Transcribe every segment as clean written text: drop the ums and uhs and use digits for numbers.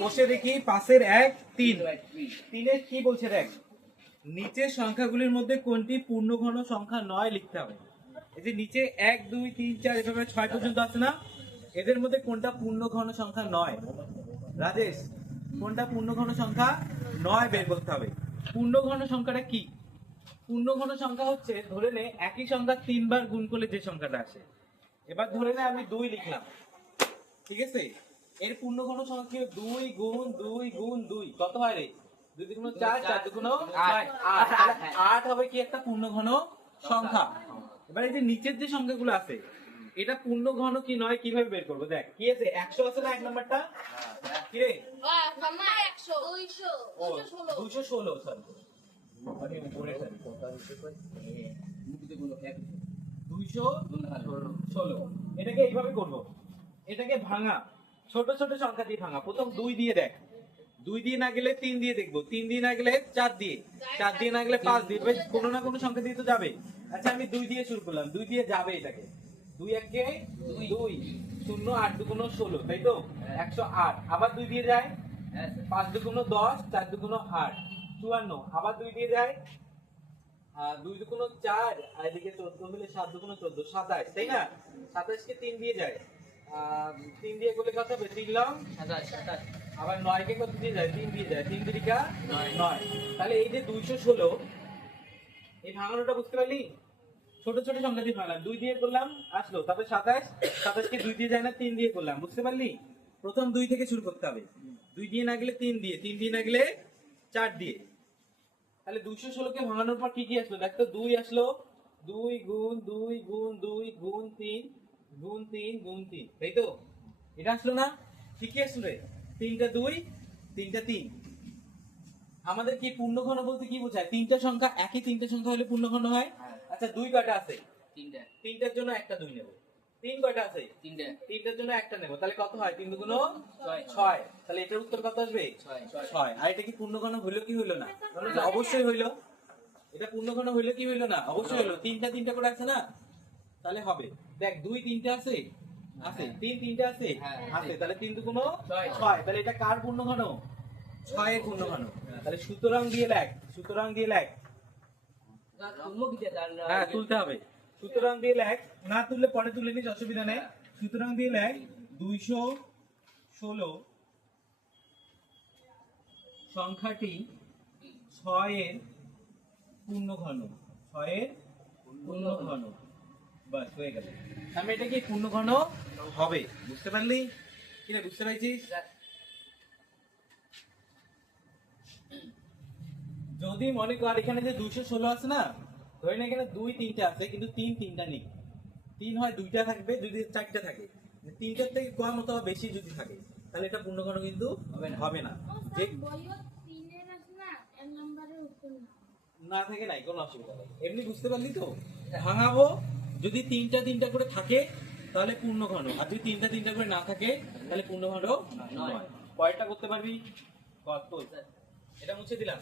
কোষে দেখি 5-এর 1 3 3-এর কি বলছে দেখ, নিচের সংখ্যাগুলির মধ্যে কোনটি পূর্ণঘন সংখ্যা নয় লিখতে হবে। এই যে নিচে 1 2 3 4 এভাবে 6 পর্যন্ত আছে না, এদের মধ্যে কোনটা পূর্ণঘন সংখ্যা নয়? রাজেশ, কোনটা পূর্ণঘন সংখ্যা নয় বের করতে হবে। পূর্ণঘন সংখ্যাটা কি? পূর্ণঘন সংখ্যা হচ্ছে, ধরে নে একই সংখ্যা 3 বার গুণ করলে যে সংখ্যাটা আসে। এবার ধরে নে আমি 2 লিখলাম, ঠিক আছে, এর পূর্ণঘন সংখ্যা কি? 2 গুণ 2 গুণ 2 কত হয় রে? 2 দুগুণ 4, 4 দুগুণ 8, 8 হবে কি একটা পূর্ণঘন সংখ্যা। এবার এই যে নিচের যে সংখ্যাগুলো আছে, এটা পূর্ণঘন কি নয় কিভাবে বের করবো? দেখ কি আছে, 100 আছে না এক নাম্বারটা, কি রে? 216, সরি মানে উপরে 216। এটাকে এইভাবে করব, এটাকে ভাঙা, ছোট ছোট সংখ্যা দিয়ে ভাঙা। প্রথম 2 দিয়ে দেখ, 2 দিয়ে না গেলে 3 দিয়ে দেখবো, 3 দিয়ে না গেলে 4 দিয়ে, 4 দিয়ে না গেলে 5 দিয়ে, কোনো না কোনো সংখ্যা দিয়ে তো যাবে। আচ্ছা আমি 2 দিয়ে শুরু করলাম, 2 দিয়ে যাবে, এটাকে 2 একে 2 0 8 দুগুণ 16, তাই তো 108। আবার 2 দিয়ে যায়, 5 দুগুণ 10, 4 দুগুণ 8 54। আবার 2 দিয়ে যায়, 2 দুগুণ 4 আর এদিকে 14 মিলে 7 দুগুণ 14 27, তাই না? 27 কে 3 দিয়ে যায়, 3 দিয়ে করলে কত হবে? 3 লং 27। আবার 9 কে কত দিয়ে যায়? 3 দিয়ে যায়, 3 দুইকা 9। তাহলে এই যে 216, এই ভাঙানোটা বুঝতে পারলি? ছোট ছোট সংখ্যা দিয়ে ভাঙলাম, 2 দিয়ে করলাম আসলো, তারপরে 27, 27 কে 2 দিয়ে যায় না, 3 দিয়ে করলাম, বুঝতে পারলি? প্রথম 2 থেকে শুরু করতে হবে, 2 দিয়ে না গেলে 3 দিয়ে, 3 দিয়ে না গেলে 4 দিয়ে। তাহলে 216 কে ভাঙানোর পর কি কি আসলো? দেখ তো, 2 আসলো, 2 গুণ 2 গুণ 2 গুণ 3 গুণ 3 গুণ 3, তাই তো? এটা আসলো না? ঠিক কি আসলো রে? 3টা 2, 3টা 3। আমাদের কি পূর্ণঘন বলতে কি বোঝায়? তিনটা সংখ্যা, একই তিনটা সংখ্যা হলে পূর্ণঘন হয়। আচ্ছা 2 কয়টা আছে? 3টা, 3টার জন্য একটা 2 নেব। 3 কয়টা আছে? 3টা, 3টার জন্য একটা নেব। তাহলে কত হয়? 3 দুগুণ 6। তাহলে এটার উত্তর কত আসবে? 6। আর এটা কি পূর্ণঘন হইলো কি হইলো না? অবশ্যই হইলো। এটা পূর্ণঘন হইলো কি হইলো না? অবশ্যই হইলো। 3টা 3টা করে আছে না, তাহলে হবে। দেখ 2 3টা আছে, আছে, 3 3টা আছে, আছে, তাহলে 3 দুগুণ 6। তাহলে এটা কার পূর্ণঘন? 6 এর পূর্ণঘন। তাহলে সুতরাং দিয়ে লেখ, সুতরাং দিয়ে লেখ। হ্যাঁ তুলতে হবে, সুতরাং দিয়ে লেখ, না তুললে পরে তুলে নিস, অসুবিধা নেই। সুতরাং দিয়ে লেখ 216 সংখ্যাটি 6 এর পূর্ণঘন, 6 এর পূর্ণঘন। বাস হয়ে গেল। আমি এটা কি পূর্ণঘন হবে, বুঝতে পারলি? কিনা বুঝতে পারছিস? যদি মনে কর এখানে যে 216 আছে না, ধরে না এখানে 2 3টা আছে, কিন্তু 3 3টা নেই। 3 হয় 2টা থাকবে, যদি 4টা থাকে, 3টার থেকে কম অথবা বেশি যদি থাকে, তাহলে এটা পূর্ণঘন কিন্তু হবে না। যে না থাকে নাই কোনো অসুবিধা নেই, এমনি বুঝতে পারলি তো? ভাঙাবো, যদি 3টা 3টা করে থাকে তাহলে পূর্ণঘন, আর যদি 3টা 3টা করে না থাকে তাহলে পূর্ণঘন নয়। কয়টা করতে পারবি? কত? এটা মুছে দিলাম,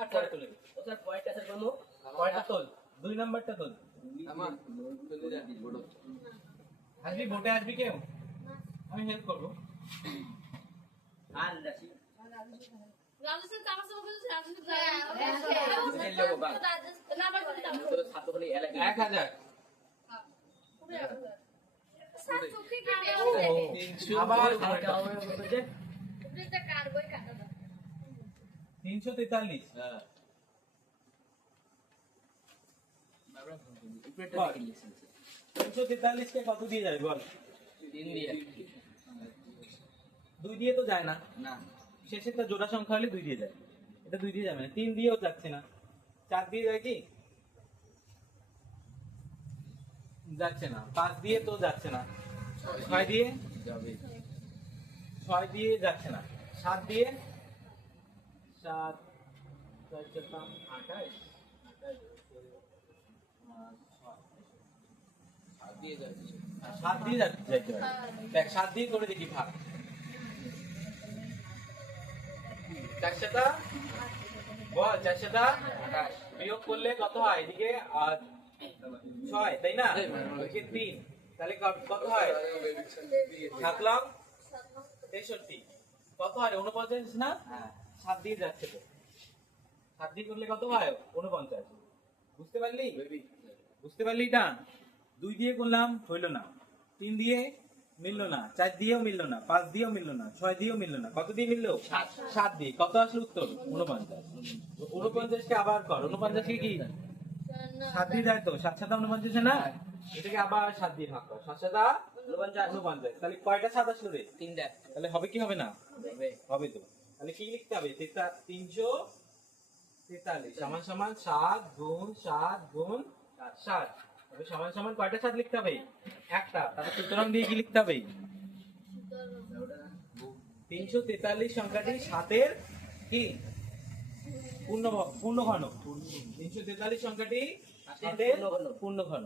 আর পরে তুলে দিই। স্যার পয়েন্টটা স্যার করব, পয়েন্টটা তোল, 2 নাম্বারটা তোল। আমার আসবি ভোটে, আসবি কেউ? আমি হেল্প করব। আর রাশি রাজু স্যার কামাস বলছে, রাজু স্যার এই লোক বাবা না ভাই তো ছাত্র বলি 1000 স্যার চোখে কি বেরোছে? আবার এটা কার বই কাটা দাও 343। হ্যাঁ বাবা উপরেটা দেখে লিখছেন স্যার। 343 কে কত দিয়ে যাবে বল? 3 দিয়ে। 2 দিয়ে তো যায় না, না শেষে তো জোড়া সংখ্যা হলে 2 দিয়ে যায়, এটা 2 দিয়ে যাবে না। 3 দিয়েও যাচ্ছে না, 4 দিয়ে যায় কি? যাচ্ছে না। 5 দিয়ে তো যাচ্ছে না, 6 দিয়ে যাবে, 6 দিয়ে যাচ্ছে না, 7 দিয়ে, 7 4 4 28 7 দিয়ে যাচ্ছে, 7 দিয়ে যাচ্ছে। দেখ 7 দিয়ে করে দেখি ভাগ, 4 7 বল, 4 7 28 বিয়োগ করলে কত হয়? এদিকে 6, তাই না? ওইদিকে 3, তাহলে কত হয়? 7 লং 63 কত হয় 49 না? 7 দিয়ে যাচ্ছে তো, 7 দিয়ে করলে কত হয় 49। বুঝতে পারলি? বুঝতে পারলি? এটা 2 দিয়ে করলাম হইলো না, 3 দিয়ে মিললো না, 4 দিয়েও মিললো না, 5 দিয়েও মিললো না, 6 দিয়েও মিললো না, কত দিয়ে মিললো? 7 দিয়ে। কত আসলো উত্তর? 49। 49 কে আবার কর, 49 কে কি 7 দিয়ে যায় তো, 7 7 49 না, এটাকে আবার 7 দিয়ে ভাগ কর, 7 7 49। তাহলে কয়টা 7 আসলো রে? 3টা। তাহলে হবে কি হবে না? হবে তো। তাহলে কি লিখতে হবে? 343 সমান সমান 7 গুণ 7 গুণ 7। তবে সমান সমান কয়টা 7 লিখতে হবে? একটা। তাহলে সুতরাং দিয়ে কি লিখতে হবে? 343 সংখ্যাটি 7 এর কি পূর্ণঘন। 343 সংখ্যাটি 7 এর পূর্ণঘন।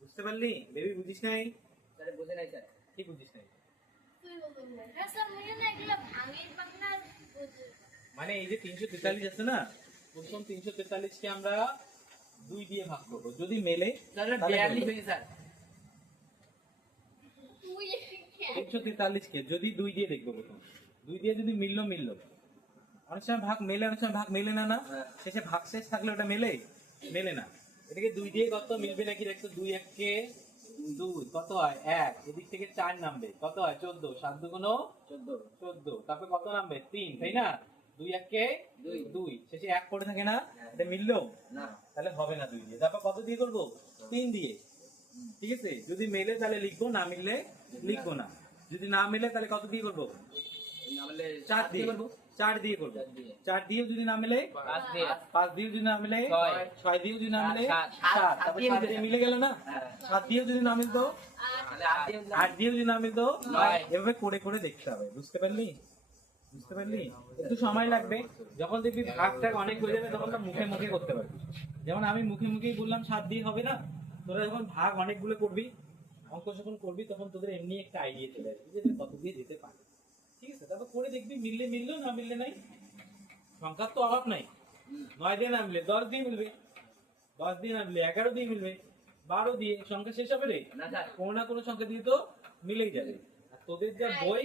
বুঝতে পারলি? বেবি বুঝিস নাই? স্যার বুঝে নাই স্যার। কি বুঝিস নাই? মানে এই যে 343 আছে না, প্রথম 343 কে আমরা 2 দিয়ে ভাগ করব, যদি মেলে স্যার তাহলে 42 হলো। হয়েছে স্যার। 343 কে যদি 2 দিয়ে দেখবো, প্রথম 2 দিয়ে যদি মিললো মিললো, অনেক সময় ভাগ মেলে, অনেক সময় ভাগ মেলে না। না শেষে ভাগ শেষ থাকলে ওটা মেলে না। এটাকে 2 দিয়ে কত মিলবে নাকি দেখছো? 2 1 কে 2 কত হয় 1, এদিক থেকে 4 নামবে, কত হয় 14, 7 দুগুণ 14, তারপর কত নামবে 3, তাই না? 2 1 কে 2, শেষে 1 পড়ে থাকে না, এটা মিললো না। তাহলে হবে না 2 দিয়ে। তারপর কত দিয়ে করব? 3 দিয়ে। ঠিক আছে, যদি মেলে তাহলে লিখবো, না মিললে লিখবো না। যদি না মিলে তাহলে কত দিয়ে করবো? নামলে 4 দিয়ে করব। 4 দিয়ে করব। 4 দিয়েও যদি না মিলে 5 দিয়ে। 5 দিয়েও যদি না মিলে 6 দিয়েও যদি না মিলে 7, 7 তারপর 7 দিয়ে মিলে গেল না। 7 দিয়েও যদি না মিলতো, তাহলে 8 দিয়ে 8 দিয়েও যদি না মিলতো, 9। এভাবে করে করে দেখতে হবে। বুঝতে পারলি? বুঝতে পারলি? একটু সময় লাগবে, যখন দেখবি ভাগটা অনেক হয়ে যাবে তখন তো মুখে মুখে করতে পারবি। যেমন আমি মুখে মুখেই বললাম 7 দিয়ে হবে না, তোরা যখন ভাগ অনেকগুলো করবি, অঙ্ক যখন করবি, তখন তোদের এমনি একটা আইডিয়া চলে আসবে যে কত দিয়ে যেতে পারে। ঠিক আছে, তারপর করে দেখবি, মিললে মিললো, না মিললে নাই। সংখ্যার তো অভাব নাই, 9 দিয়ে না মিললে 10 দিয়ে মিলবে, 10 দিয়ে না মিললে 11 দিয়ে মিলবে, 12 দিয়ে, সংখ্যা শেষ হবে রে। না স্যার। কোনো না কোনো সংখ্যা দিয়ে তো মিলেই যাবে। আর তোদের যা বই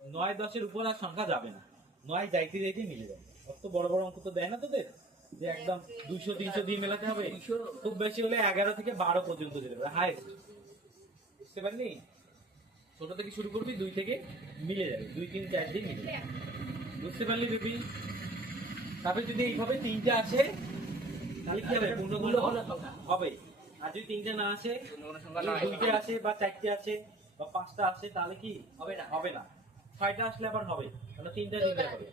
9 10 এর উপর আর সংখ্যা যাবে না, 9 যাইতে যাইতে মিলে যাবে। অত বড় বড় অঙ্ক তো দেয় না তোদের যে একদম 200 300 দিয়ে মেলাতে হবে। খুব বেশি হলে 11 থেকে 12 পর্যন্ত যেতে পারে হাইস্ট। বুঝতে পারলি? ছোট থেকে শুরু করবি, 2 থেকে মিলে যাবে, 2 3 4 দিয়ে মিলে যাবে। বুঝতে পারলি বেবি? তারপরে যদি এইভাবে 3টা আসে তাহলে কি হবে? পূর্ণঘন হবে। আর যদি 3টা না আসে, পূর্ণঘন সংখ্যা যদি নয়। 2টা আসে বা 4টে আসে বা 5টা আসে, তাহলে কি হবে না। হবে না। 6টা আসলে আবার হবে, তাহলে 3টা হবে।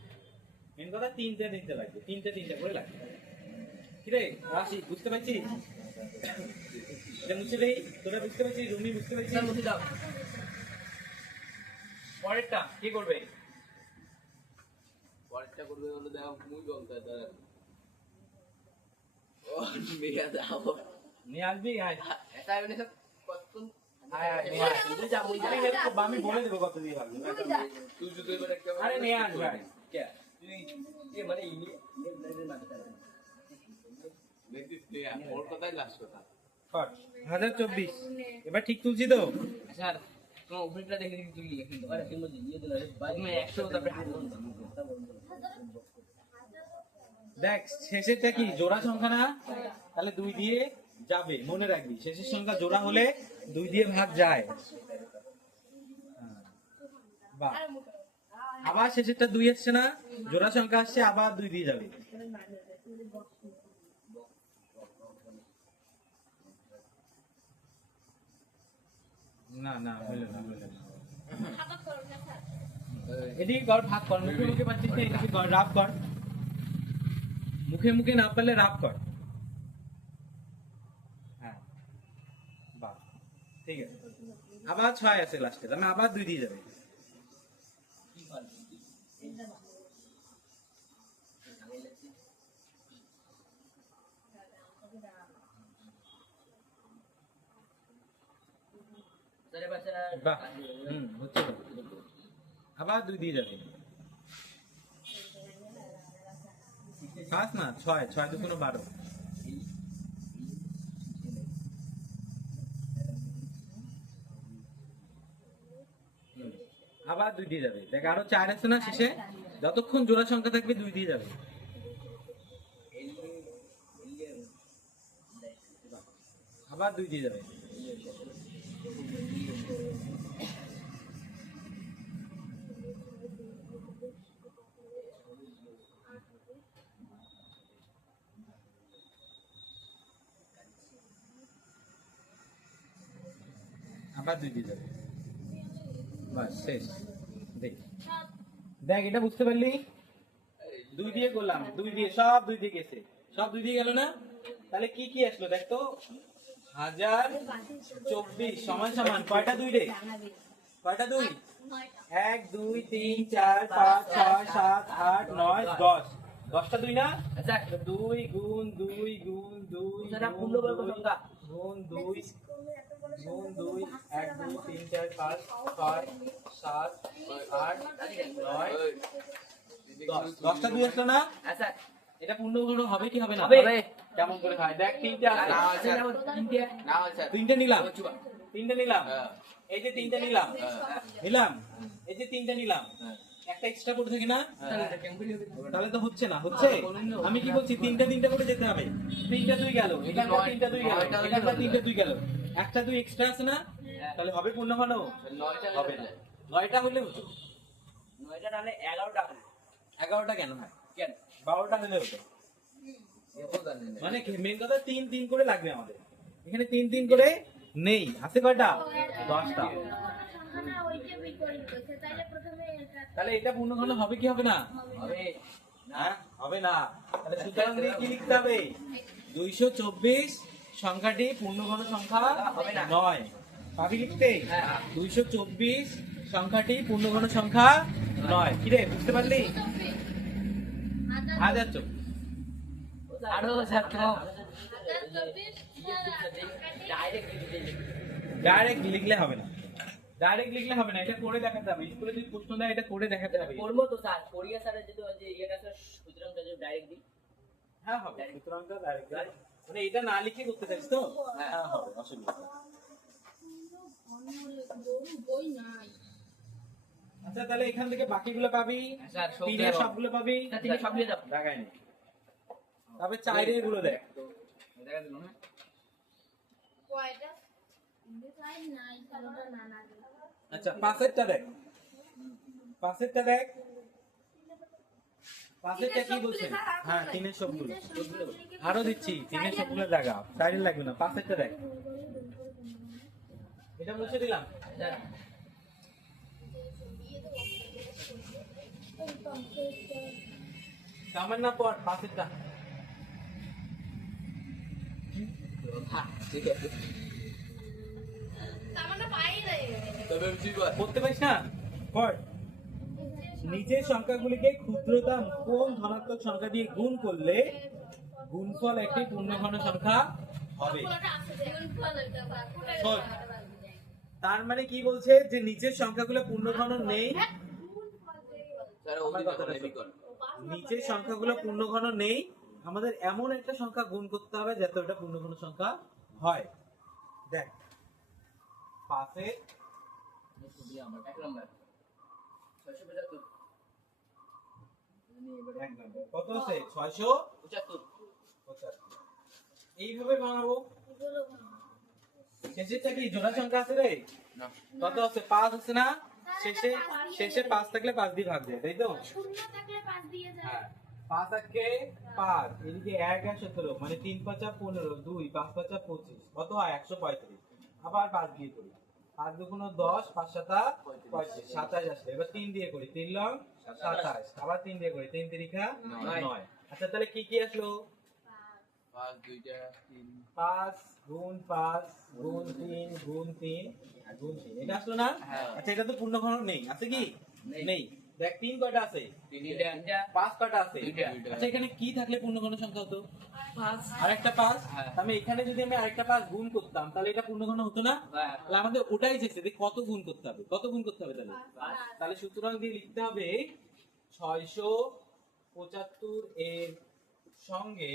মেন কথা 3টা নিতে লাগবে, 3টা করে লাগবে। কি রে রাশি, বুঝতে পারছিস? এটা মুছে দেই, তোরা বুঝতে পারছিস? রুমি বুঝতে পারছিস? স্যার মুছে দাও। পরেরটা কি করবে? পরেরটা করবে হলো দেখো মুই বলতে দাদা। ও মেয়া দাও। নিয়ে আসবি? আয় এটা মানে সব কতক্ষণ আয় আয়, নিয়ে আয়। তুই যা মুই যা। আরে help করবো, আমি বলে দেবো কত দিয়ে ভাগবে। তুই যদি এবার একটা আরে নিয়ে আসবে, আয়। কে তুই এ মানে ইংলিশ মানতে দেখিস কে ওর কথাই লাস্ট কথা। কর। 1024 এবার ঠিক তুলছি তো? স্যার তোমার উপরেটা দেখে দেখি তুই লিখে দাও। আরে তুমি দিয়ে দিলে তুমি 100 তারপরে হাত ধরুন। দেখ শেষেরটা কি জোড়া সংখ্যা না, তাহলে 2 দিয়ে যাবে, মনে রাখবি শেষের সংখ্যা জোড়া হলে 2 দিয়ে ভাগ যায়। বাহ, আবার শেষেরটা 2 আসছে না, জোড়া সংখ্যা আসছে, আবার 2 দিয়ে যাবে। না না হইল না, হইল না। এদিকে কর, ভাগ কর, মুখে মুখে পাচ্ছিস না, এদিকে কর, রাফ কর। মুখে মুখে না পারলে রাফ কর। হ্যাঁ বাহ, ঠিক আছে। আবার 6 আছে লাস্টে, তাহলে আবার 2 দিয়ে যাবে। স্যার এবার স্যার বাহ, হচ্ছে তো। আবার 2 দিয়ে যাবে। 5 না 6, 6 দুগুণ 12। আবার 2 দিয়ে যাবে। দেখ আরো 4 আছে না শেষে, যতক্ষণ জোড়া সংখ্যা থাকবে 2 দিয়ে যাবে। আবার 2 দিয়ে যাবে। আবার 2 দিয়ে যাবে। বাস শেষ। দেখ দেখ এটা বুঝতে পারলি? 2 দিয়ে করলাম, 2 দিয়ে সব 2 দিয়ে গেছে, সব 2 দিয়ে গেল না? তাহলে কি কি আসলো দেখ তো? 1024 সমান সমান কয়টা 2 রে? কয়টা 2? 1 2 3 4 5 6 7 8 9 10। 10টা 2 না? আচ্ছা 2 গুণ 2 গুণ 2 সেটা পূর্ণবর্গ সংখ্যা। গুণ 2 গুণ 2 1 2 3 4 5 6 7 8 9 10। 10টা 2 আসলো না? আচ্ছা এটা পূর্ণবর্গ হবে কি হবে না? হবে। কেমন করে হয় দেখ? 3টে আছে, না আচ্ছা তিনটে না আচ্ছা 3টে নিলাম, চুবা 3টে নিলাম, হ্যাঁ। এই যে 3টে নিলাম, নিলাম, এই যে 3টে নিলাম, হ্যাঁ। একটা এক্সট্রা পড়ে থাকে না? তাহলে এটা কেমন করে হবে? তাহলে তো হচ্ছে না, হচ্ছে? আমি কি বলছি 3টে করে যেতে হবে। 3টে 2 গেল, এখানকার 3টে 2 গেল, এখানকার 3টে 2 গেল, একটা 2 এক্সট্রা আছে না? তাহলে হবে পূর্ণঘন? 9টা হবে না। 9টা হলে হতো। 9টা নালে 11টা হবে 11টা কেন হয়? কেন 12টা হলে হতো। মানে মেন কথা 3 3 করে লাগবে আমাদের। এখানে 3 3 করে নেই, আছে কয়টা? 10টা। তাহলে এটা পূর্ণঘন হবে কি হবে না? হবে হ্যাঁ হবে না। তাহলে সুতরাং দিয়ে কি লিখতে হবে? 224 সংখ্যাটি পূর্ণঘন সংখ্যা হবে না। নয়। পাবি লিখতে? হ্যাঁ। 224 সংখ্যাটি পূর্ণঘন সংখ্যা নয়। কি রে বুঝতে পারলি? 1024। আরো ছাত্র ডাইরেক্ট লিখলে হবে না, ডাইরেক্ট লিখলে হবে না, এটা করে দেখাতে হবে। স্কুলে যদি প্রশ্ন দেয় এটা করে দেখাতে হবে। করবো তো স্যার কোরিয়া স্যারের যদি ওই যে ইয়েটা স্যার সুতরাংটা যদি ডাইরেক্ট দিই হ্যাঁ হবে, সুতরাংটা ডাইরেক্ট মানে এটা না লিখে করতে চাইছ তো? হ্যাঁ। হ্যাঁ হবে, অসুবিধা নেই। আচ্ছা তাহলে এখান থেকে বাকিগুলো পাবি, স্যার সব তিনের সবগুলো পাবি, স্যার তিনি সব দিয়ে দাও দেখাই নি। তবে চাইরের গুলো দেখ। দেখা দিল না আচ্ছা পাঁচেরটা দেখ, পাঁচেরটা দেখ, পাঁচেরটা কি বলছে? হ্যাঁ তিনের সবগুলো, আরো দিচ্ছি তিনের সবগুলো দেখা, চাইরের লাগবে না। পাঁচেরটা দেখ, এটা মুছে দিলাম। স্যার কামার না পর পাঁচেরটা হ্যাঁ ঠিক আছে তবে আমি ঠিক আছে করতে পারিস না? পর নিচের সংখ্যাগুলিকে ক্ষুদ্রতম কোন ধনাত্মক সংখ্যা দিয়ে গুণ করলে গুণফল একটি পূর্ণঘন সংখ্যা হবে। শোন, তার মানে কি বলছে যে নিচের সংখ্যাগুলো পূর্ণঘন নেই। স্যার আমার কথাটা শোন। নিচের সংখ্যাগুলো পূর্ণঘন নেই, আমাদের এমন একটা সংখ্যা গুণ করতে হবে যাতে ওটা পূর্ণঘন সংখ্যা হয়। দেখ পাশে আমার এক নাম্বার 675 এক নম্বর কত আছে? 675। 75 এইভাবে বানাবো। শেষেরটা কি জোড়া সংখ্যা আছে রে? না কত আছে? 5 আছে না? শেষে শেষে 5 থাকলে 5 দিয়ে ভাগ যায়, তাই তো? হ্যাঁ 5 একে 5, এদিকে 1 আর 17 মানে 3 5 15, 2 5 5 25, কত হয়? 135। আবার 5 দিয়ে করি, 5 দুগুণ 10, 5 7 35, 27 আসলে। এবার 3 দিয়ে করি, 3 লং 27, আবার 3 দিয়ে করি, 3 তিরিকা 9। আচ্ছা তাহলে কি কি আসলো? 5 2টা 3 5 গুণ 5 গুণ 3 গুণ 3 গুণ 3, এটা আসলো না? হ্যাঁ। আচ্ছা এটা তো পূর্ণঘন নেই, আছে কি? নেই। নেই। দেখ 3 কয়টা আছে? 3টা 5 কয়টা আছে? দুইটা। আচ্ছা এখানে কি থাকলে পূর্ণঘন সংখ্যা হতো? 5 আরেকটা 5। হ্যাঁ। আমি এখানে যদি আমি আরেকটা 5 গুণ করতাম তাহলে এটা পূর্ণঘন হতো না? হ্যাঁ। তাহলে আমাদের ওটাই চেয়েছে যে কত গুণ করতে হবে, কত গুণ করতে হবে তাহলে? তাহলে সুতরাং দিয়ে লিখতে হবে 675 এর সঙ্গে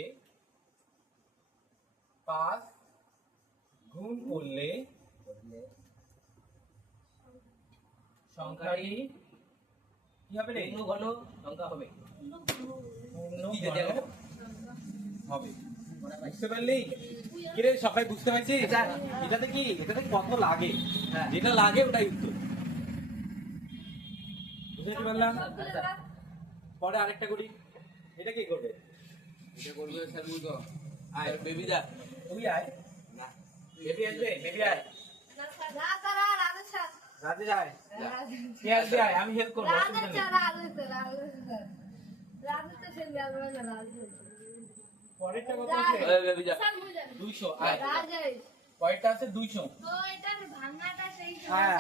5 গুণ করলে সংখ্যাটি কি হবে রে? পূর্ণ ঘন সংখ্যা হবে। পূর্ণ ঘন হবে। বুঝতে পারলি? কি রে সবাই বুঝতে পারছিস? এটাতে কি? এটাতে কত লাগে? হ্যাঁ। যেটা লাগে ওটাই উত্তর। বুঝতে পারলাম? পরে আরেকটা করি। এটা কি করবে? এটা করবে স্যার বুঝো। আয় বেবি দা। তুই আয়। না। বেবি আসবে? বেবি আয়। রাজেশ আয়। কে আসবে আয়? আমি হেল্প করবো। অসুবিধা নেই। পরেরটা কত আছে? ওই বেবি দা। 200 আয়। পরেরটা আছে 200। হ্যাঁ।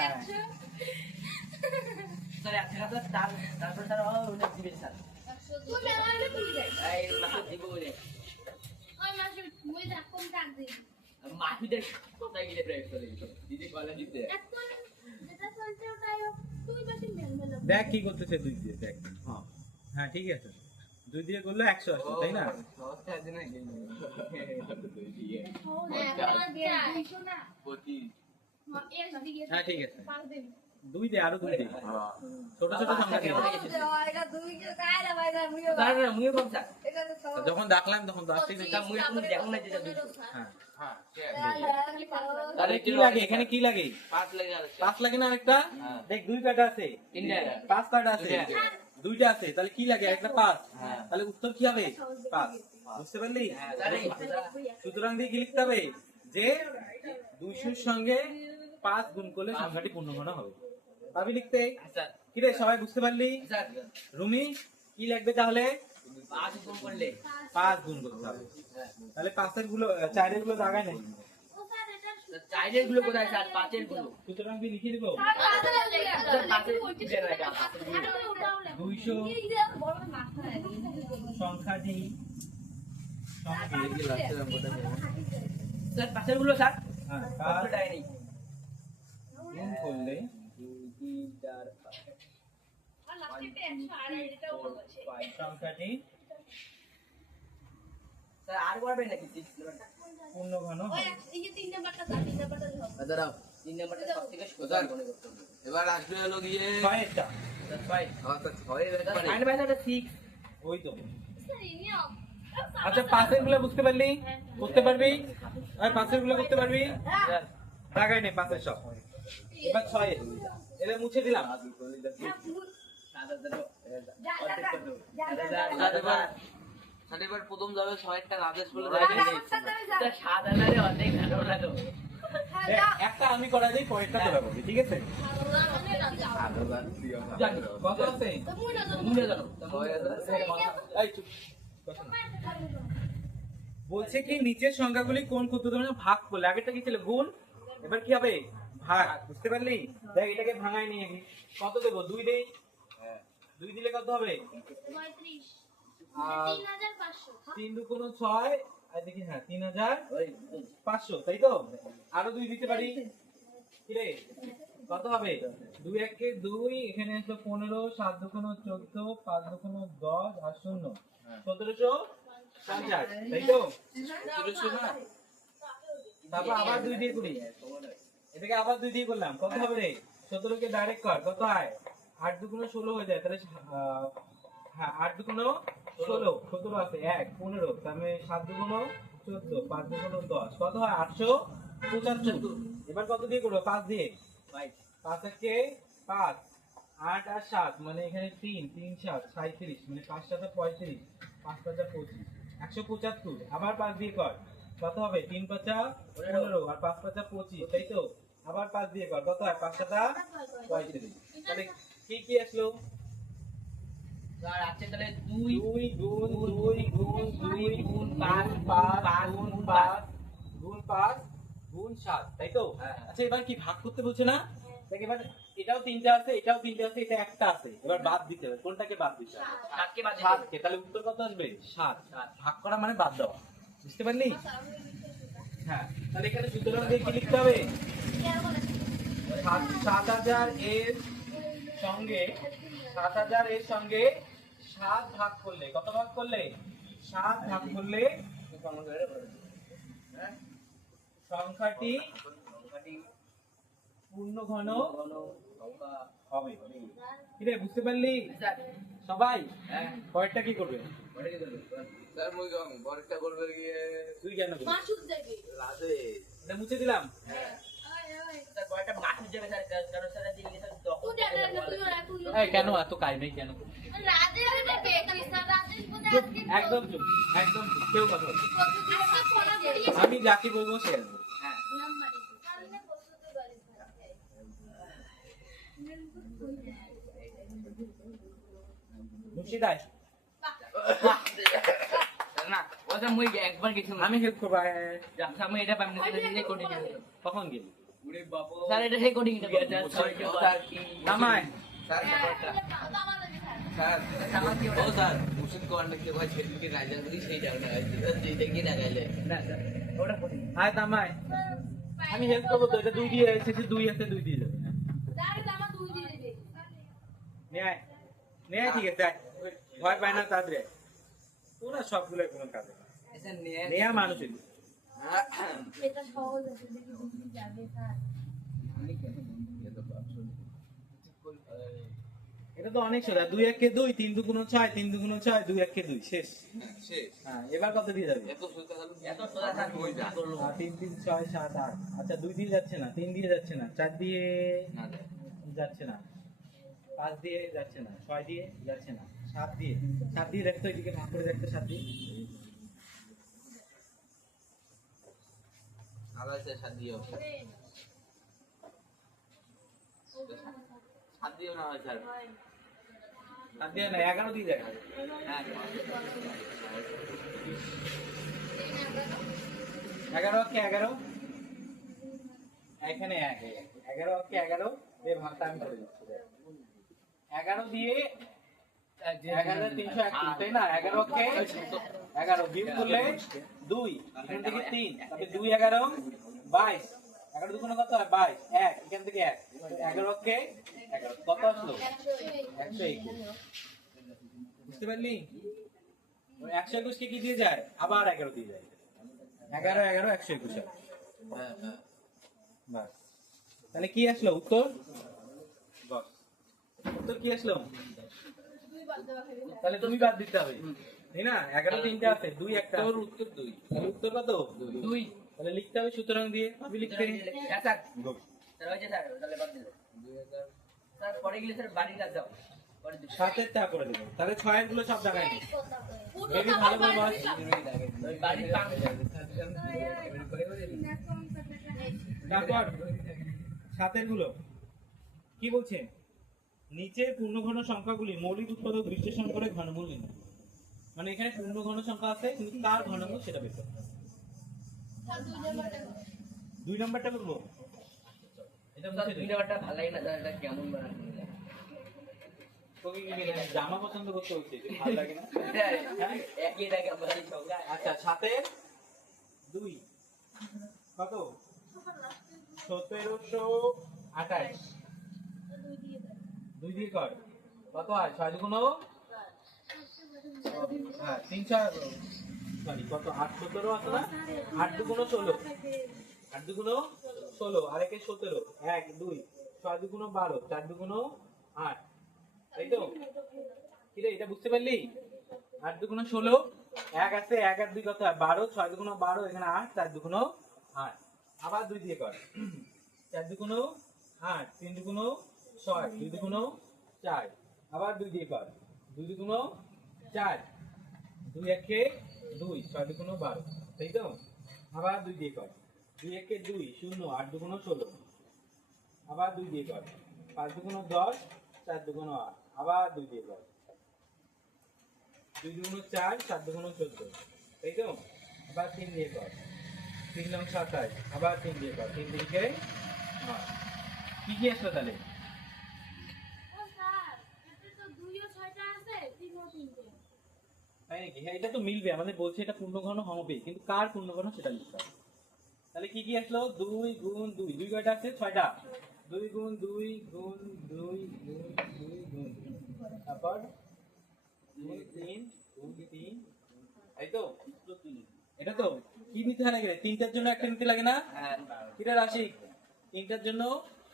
স্যার একটা কথা তারপর স্যার অনেক দিবে স্যার। এই মাসে দিব বলে। মাটি দেখ কোথায় গিয়ে ব্রেক চলে গেল। দিদি কলেজ দিতে। দেখ কি করতেছে 2 দিয়ে দেখ। হ্যাঁ। হ্যাঁ ঠিক আছে। 2 দিয়ে করলে 100 আসবে তাই না? সস্তা আছে না গেল। হ্যাঁ ঠিক আছে। 2 দে আরো 2 দে। ছোট ছোট সংখ্যা দিয়ে। স্যার মুই কম স্যার। যখন ডাকলাম তখন তো আসতেই না। স্যার মুই এখন দেখুন না যেটা দুইশো। হ্যাঁ। তাহলে কি লাগে? এখানে কি লাগে? 5 লাগে আর 5 লাগে না আরেকটা? হ্যাঁ। দেখ 2 কাটা আছে। 3টা 5 কাটা আছে। দুইটা। 2টা আছে। তাহলে কি লাগে? একটা 5। হ্যাঁ। তাহলে উত্তর কি হবে? 5। বুঝতে পারলি? হ্যাঁ তাহলে সুতরাং দিয়ে কি লিখতে হবে? যে 200 এর সঙ্গে 5 গুণ করলে সংখ্যাটি পূর্ণঘন হবে। পাবি লিখতে? স্যার কি রে সবাই বুঝতে পারলি? স্যার রুমি কি লাগবে তাহলে? 5 গুণ করলে 5 গুণ করতে হবে। তাহলে 5 এর গুলো 4 এর গুলো জায়গায় নেই। চাইলের গুলো কোথায় স্যার 5 এর গুলো সুতরাং দিয়ে লিখে দিব স্যার 5 এর কিসের লাগা 200 সংখ্যাটি স্যার 5 এর গুলো স্যার হ্যাঁ, কতটাই নেই গুণ করলে 2 3 4 5 সংখ্যাটি স্যার আর করবেন নাকি 6 পূর্ণঘন হবে। দাঁড়াও 3 নাম্বারটা সবথেকে সোজা মনে করতে হবে এবার আসবে হলো গিয়ে 6টা স্যার 5 অর্থাৎ ছয়ের একবারে ফাইন বাই স্যার 6 ওই তো। আচ্ছা 5 এর গুলো বুঝতে পারলি? করতে পারবি? আর 5 এর গুলো করতে পারবি? স্যার জায়গায় নেই 5 এর সব। এবার 6 এর এটা মুছে দিলাম। তাহলে এবার প্রথম যাবে ছয়েরটা রাজেশ বলে সাত হাজারে অর্ধেক জানো না তো একটা আমি করা যাই পরেরটা তোরা করবি ঠিক আছে? জানি কত আছে? মুনে জানো এই চুপ। বলছে কি নিচের সংখ্যাগুলি কোন ক্ষুদ্রতম ভাগ করলে আগেরটা কি ছিল গুণ এবার কি হবে ভাগ বুঝতে পারলি দেখ এটাকে ভাঙাই নিয়ে গি কত দেবো 2 দেই 2 দিলে কত হবে 3 2 কোনো 6 আর দেখি হ্যাঁ 3500 তাই তো আরো 2 দিতে পারি কি রে কত হবে 2 1 কে 2 এখানে আছে 15 7 2 কোনো 14 5 2 কোনো 10 আর 0 1750 তাই তো তারপর আবার 2 দিয়ে করি এটাকে আবার 2 দিয়ে করলাম কত হবে রে 17 কে ডাইরেক্ট কর কত হয় 8 2 কোনো 16 হয়ে যায় তাহলে হ্যাঁ 8 2 কোনো 16 17 আছে 1 15 তার মানে 7 2 কোনো 14 5 2 কোনো 10 কত হয় 875 এবার কত দিয়ে করব 5 দিয়ে 5 কে 5 8 আর 7 মানে এখানে 3 3 7 37 মানে 5 7 35 5 5 25 175 আবার 5 দিয়ে কর কত হবে 3 5 15 আর 5 5 25 তাই তো আবার 5 দিয়ে কর কত হয় 5 7 35 তাহলে কি কি আসলো স্যার আছে তাহলে 2 2 গুণ 2 গুণ 2 গুণ 5 5 গুণ 5 গুণ 5 গুণ 7 তাই তো আচ্ছা এবার কি ভাগ করতে বলছে না দেখ এবার এটাও 3টা আছে এটাও 3টা আছে এটা একটা আছে এবার বাদ দিতে হবে কোনটাকে বাদ দিতে হবে 7 কে বাদ 7 কে তাহলে উত্তর কত আসবে 7 ভাগ করা মানে বাদ দেওয়া বুঝতে পারলি হ্যাঁ তাহলে এখানে সুতরাং দিয়ে কি লিখতে হবে 7000 এর সঙ্গে 7000 এর সঙ্গে 7 ভাগ করলে কত ভাগ করলে 7 ভাগ করলে সংখ্যাটি পূর্ণ ঘন হবে। কিরে বুঝতে পারলি স্যার সবাই? হ্যাঁ পরেরটা কি করবে? ওটা কি করবে? স্যার মুই বরটা করবে গিয়ে তুই কেন করবি? মাসুদ দেখি রাধে এটা মুছে দিলাম। স্যার বড়টা মাসুর যাবে স্যার কারণ স্যার দিকে স্যার তখন তুই জানা না তুই ওরা তুই এই কেন এত কাইবে কেন? রাজের এটা কে তুই স্যার রাজের মধ্যে চুপ, আজকে একদম চুপ, একদম চুপ, কেউ কথা বলবে না। আজকে পড়া করি আমি যাকে বলবো সে আসবে। হ্যাঁ নাম্বার কারণে বসতে পারি মুর্শিদাই না ওটা মুই একবার গেছি আমি হেল্প করবো। আমি এটা পাইনি স্যার কোডিং কখন গেলি? স্যার এটা সেই কোডিং এটা স্যার কি নামায়। স্যার বরটা স্যার ও স্যার মুর্শিদ কোয়ান্ডে কে ভাই সেদিনকে রাজা বলি সেইটা ওটা যেটা কি না গাইলে না স্যার ওটা কোডিং আয় নামায়। আমি হেল্প করবো তো, এটা 2 দিয়ে শেষে 2 আছে, 2 দিয়ে যাবে। দাঁড়ে দামা তুই দিয়ে দে নে আয়, নে আয়, ঠিক আছে আয়। ভয় পায় না তাড়াতাড়ি আয়। তোরা সবগুলো কোনো কাজে না। এসে নিয়ে নেয়া মানুষ এলি। এটা সহজ আছে দেখি বুঝি যাবে স্যার এটা তো অনেক সোজা। 2 1 কে 2, 3 2 গুণ 6, 3 2 গুণ 6, 2 1 কে 2 শেষ। শেষ হ্যাঁ, এবার কত দিয়ে যাবে? এত সুবিধা হলো এত সোজা স্যার মুই না করলো 3 3 6 7 8। আচ্ছা 2 দিয়ে যাচ্ছে না, 3 দিয়ে যাচ্ছে না, 4 দিয়ে না যায় যাচ্ছে না, 5 দিয়ে যাচ্ছে না, 6 দিয়ে যাচ্ছে না, 7 দিয়ে, 7 দিয়ে দেখতো এদিকে ভাগ করে দেখতো 7 দিয়ে। আলাদা সে সাত দিও সাত দিও না হয় স্যার 7 দিয়ে না, 11 দিয়ে দেখা। হ্যাঁ 11 কে 11, এখানে 1 11 কে 11 দিয়ে ভাগটা আমি করে দিচ্ছি। 11 দিয়ে 11 301, তাই না? 11 কে 11 বিয়োগ করলে 2, এখান থেকে 3, তাহলে 2 11 22, 11 দুগুণে কত হয়? 22, 1 এখান থেকে 1, 11 কে 11 কত আসলো? 121। বুঝতে পারলি? 121 কে কি দিয়ে যায়? আবার 11 দিয়ে যায়। 11 11 121 হয়। হ্যাঁ হ্যাঁ বাস। তাহলে কি আসলো উত্তর? বস। উত্তর কি আসলো? তুই বাদ দেওয়া খাবি তাহলে তুমি বাদ দিতে হবে, তাই না? 11 তিনটা আছে, 2 একটা তোর আছে। উত্তর 2 তাহলে উত্তর কত? 2 তাহলে লিখতে হবে সুতরাং দিয়ে। আমি লিখতে স্যার স্যার ওই যে স্যার তাহলে বাদ দিলে 2000 স্যার পরে গেলে স্যার বাড়ি কাজ যাও পরে দিচ্ছি। 7 এর টা করে দেবো। তাহলে 6 এর গুলো সব জায়গায় নেই। কথা কয় পুরো বেবি ভালো করে বস। ওই বাড়ি পাং তারপর 7 এর গুলো কি বলছে? নিচের পূর্ণঘন সংখ্যাগুলি মৌলিক উৎপাদক বিশ্লেষণ করে ঘনমূল নির্ণয়। মানে এখানে পূর্ণঘন সংখ্যা আছে কিন্তু তার ঘনমূল সেটা বের করতে হবে। 2 নাম্বারটা করবো। এটা স্যার মুছে দিই। ভিডিওটা ভালো লাগে না স্যার এটা কেমন বানানো তোকে কি জামা পছন্দ করতে হচ্ছে, এটা ভালো লাগে না? হ্যাঁ? একই টাকা বাড়ি সংখ্যা আচ্ছা 7 এর 2 কত? 1728। 2 দিয়ে কর কত হয়? 6 দুগুণ হ্যাঁ 300 সরি কত? 8 17 আছে না? 8 দুগুণ 16, 8 দুগুণ 16 আর একে 17, 1 2 6 দুগুণ 12, 4 দুগুণ 8, তাই তো? কি রে এটা বুঝতে পারলি? 8 দুগুণ 16, 1 আছে, 1 আর 2 কত হয়? 12, 6 দুগুণ 12, এখানে 8, 4 দুগুণ 8, আবার 2 দিয়ে কর। 4 দুগুণ 8, 3 দুগুণ 6, 2 দুগুণ 4, আবার 2 দিয়ে কর। 2 দুগুণ 4, 2 একে 2, 6 দুগুণ 12, তাই তো? আবার 2 দিয়ে কর। 2 একে 2 0, 8 দুগুণ 16, আবার 2 দিয়ে কর। 5 দুগুণ 10, 4 দুগুণ 8, আবার 2 দিয়ে কর। 2 দুগুণ 4, 7 দুগুণ 14, তাই তো? আবার 3 দিয়ে কর। 3 নং 27, আবার 3 দিয়ে কর। 3 দিকে 9। কি কি আসলো তাহলে? ও স্যার এতে তো 2 ও 6টা আছে 3 ও 3টে তাই নাকি? হ্যাঁ এটা তো মিলবে, আমাদের বলছে এটা পূর্ণঘন হবে কিন্তু কার পূর্ণঘন সেটা লিখতে হবে। তাহলে কি কি আসলো? 2 গুণ 2, 2 কয়টা আছে? 6টা। 2 গুণ 2 গুণ 2 গুণ 2 গুণ, তারপর 2 3 গুণ 3, তাই তো? এটা তো কি নিতে লাগে? 3টার জন্য একটা নিতে লাগে না? হ্যাঁ কিটা রাশি 3টার জন্য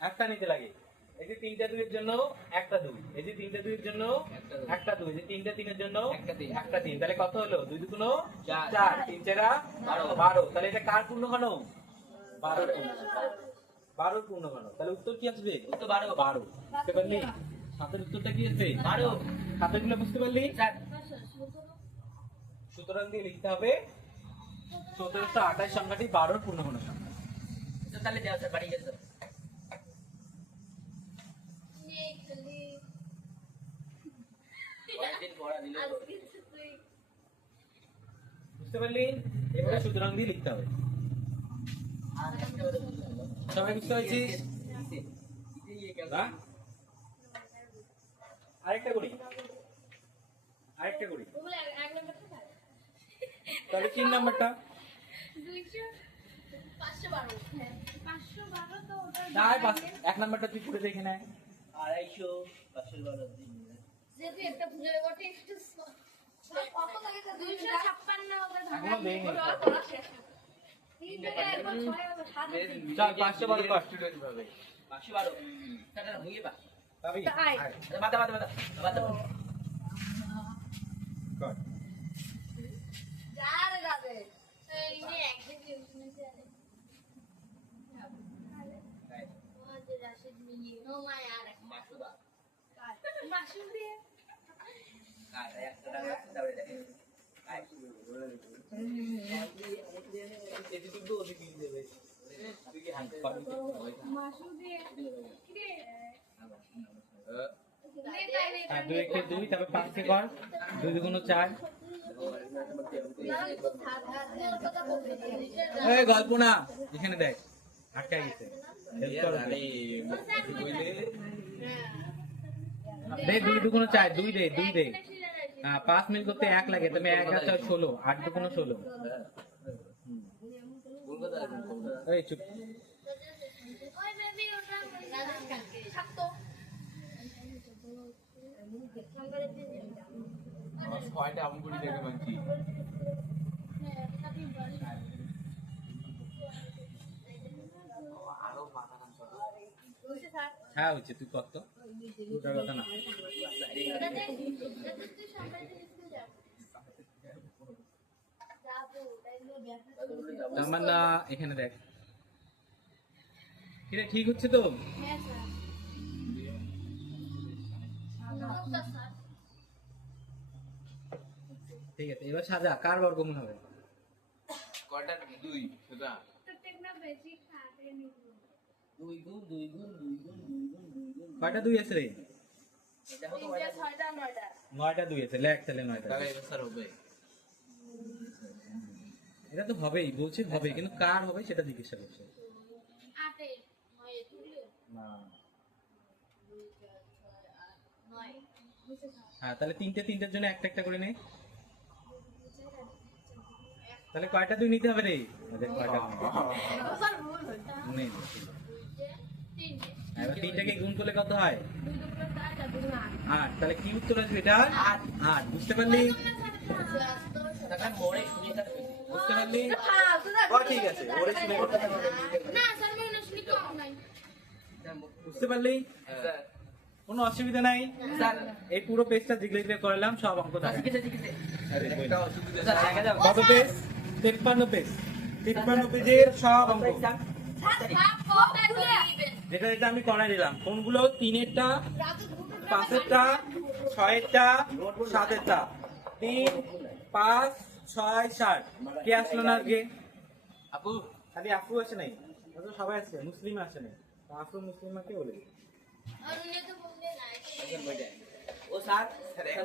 একটা নিতে লাগে। এই যে তিনটা দুইয়ের জন্য একটা দুই, এই যে তিনটা দুইয়ের জন্য একটা দুই, এই যে তিনটা তিনের জন্য একটা তিন, তাহলে কত হলো? 2 দুগুণ 4, 3 চারা 12। তাহলে এটা কার পূর্ণঘন? 12 12 পূর্ণঘন। তাহলে উত্তর কি আসবে? উত্তর 12। 12। বুঝতে পারলি? সাতের উত্তরটা কি আসবে? 12। সাতের গুলো বুঝতে পারলি? স্যার সুতরাং দিয়ে লিখতে হবে 1728 সংখ্যাটি 12 পূর্ণঘন সংখ্যা। তো তাহলে যাও স্যার বাড়ি গেছো। নেই খালি অনেকদিন পড়া দিল। আজকে তুই বুঝতে পারলি? এবারে সুতরাং দিয়ে লিখতে হবে। আর একটা কথা বলতে হবে। সবাই বুঝতে পারছিস? না? আরেকটা করি, আরেকটা করি। বলে এক নাম্বারটা খাই তাহলে 3 নাম্বারটা 200 512 হ্যাঁ 512 তো ওটা তাই 1 নাম্বারটা তুই করে দেখে নে। 250 512 দিন। যেহেতু একটা ভুলে ওটা একটু কত লাগে 256 ওটা এখনো দেইনি। করা শেষ তিন থেকে একবার 6 হবে 7 চল 512 কর। 512 স্যার মুইয়ে বা পাবি? তাই। আয়, বাতা বাতা বাতা বাতা কর। যারে যাবে এই যে একদিন টিউশনে যাবে আমাদের রাশিদ মিলি নো মাই আর মাসুদা মাসুম দিয়ে আর 100 টাকা তাহলে দেখেন আই এদিকে তো ওদিকে দেবে তুই কি হাত পাবি মাসুম দিয়ে কি রে হ্যাঁ 2 1 2 তারপর 5 কে কর। 2 দুগুণ 4। এই গল্প না, এখানে দেখ আটকাই গেছে। হেল্প কর দে। 2 দুগুণ 4, 2 দে, 2 দে। হ্যাঁ 5 মিল করতে 1 লাগে, তুমি 1 আর 4 16, 8 দুগুণ 16। এই চুপ। ওই বেবি ওটা থাকতো ছয়টা আমন করে দেখে মানছি আরো মাথা নাম করো হ্যাঁ হচ্ছে, তুই কত ওটার কথা না। তার না এখানে দেখ, এটা ঠিক হচ্ছে তো? ঠিক আছে, এবার সাজা কার বর্গমূল হবে? কয়টা দুই সেটা দুই গুণ 2 গুণ 2 গুণ 2 গুণ 2 গুণ কয়টা 2 আছে রে? দেখো তো 9টা 2 আছে, লেখ তাহলে 9টা। টাকা এবার হবে এটা তো হবেই, বলছে হবে, কিন্তু কার হবে সেটা জিজ্ঞাসা করছে। না হ্যাঁ, তাহলে তিনটের জন্য একটা একটা করে নে। তাহলে কয়টা 2 নিতে হবে রে? আমাদের কয়টা নেই। এবার 3টাকে গুণ করলে কত হয়? 8। তাহলে কি উত্তর আসবে এটা? 8। বুঝতে পারলি? টাকা মোড়ে শুনে থাকবে বুঝতে পারলি? ঠিক আছে, ওরে শুনে করতে হবে। বুঝতে পারলি? স্যার কোনো অসুবিধা নাই। স্যার এই পুরো পেজটা জিগলে করালাম, সব অঙ্ক থাকে। ঠিক আছে ঠিক আছে আরে বই একটা না। অসুবিধা স্যার দেখা যাবে কত পেজ? 53 পেজ। 53 পেজের সব অঙ্ক, যেটা যেটা আমি করাই দিলাম। কোনগুলো? 3এরটা, 5এরটা, 6এরটা, 7এরটা। 3 5 6 7 কে আসলো না আজকে? আপু খালি আফু আসে নাই, আজকে সবাই আসছে, মুসলিম আসে নাই। আফু মুসলিমাকে বলে ও স্যার স্যার একটা